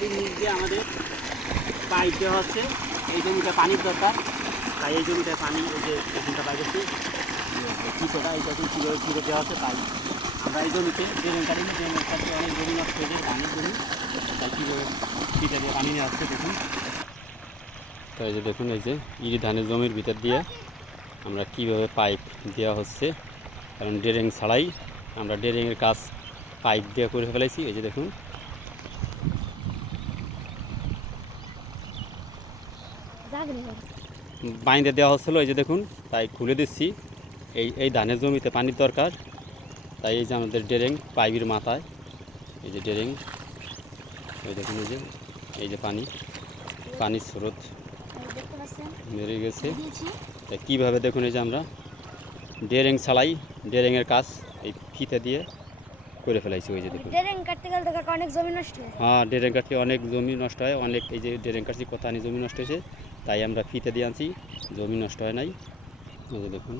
মাটির নিচ দিয়ে আমাদের পাইপ দেওয়া হচ্ছে। এই জমিটা পানির দরকার, তাই এই জমিটায় পানি এই যে এখানটা পাই করছি চিপোটা এইটা কীভাবে চিপে দেওয়া হচ্ছে। তাই আমরা এই জমিতে ড্রেন কাটি না, ড্রেনের কাছে অনেক জমি নষ্ট হয়ে যায়, ধানের জমি, তাই কীভাবে চিপে দিয়ে পানি নিয়ে আসছে দেখুন। তো এই যে দেখুন, এই যে ইরি ধানের জমির ভিতর দিয়ে আমরা কীভাবে পাইপ দেওয়া হচ্ছে, কারণ ড্রেন ছাড়াই আমরা ড্রেনের কাজ পাইপ দিয়ে করে ফেলাইছি। এই যে দেখুন, বাইন্দে দেওয়া হচ্ছিলো, এই যে দেখুন, তাই খুলে দিচ্ছি। এই ধানের জমিতে পানির দরকার, তাই এই যে আমাদের ড্রেন পাইপের মাথায় এই যে ড্রেন, এই দেখুন, এই যে পানির স্রোত বেড়ে গেছে। তাই কীভাবে দেখুন, এই যে আমরা ড্রেন ছাড়াই ড্রেনের কাজ এই ফিতে দিয়ে করে ফেলাইছি। ওই যে দেখুন, ড্রেন কাটতে গেলে তো অনেক জমি নষ্ট হয়। হ্যাঁ, ড্রেন কাটলে অনেক জমি নষ্ট হয়, অনেক এই যে ড্রেন কাটছি কত আনি জমি নষ্ট হয়েছে, তাই আমরা ফিতে দিয়ে আনছি, জমি নষ্ট হয় নাই। এই যে দেখুন।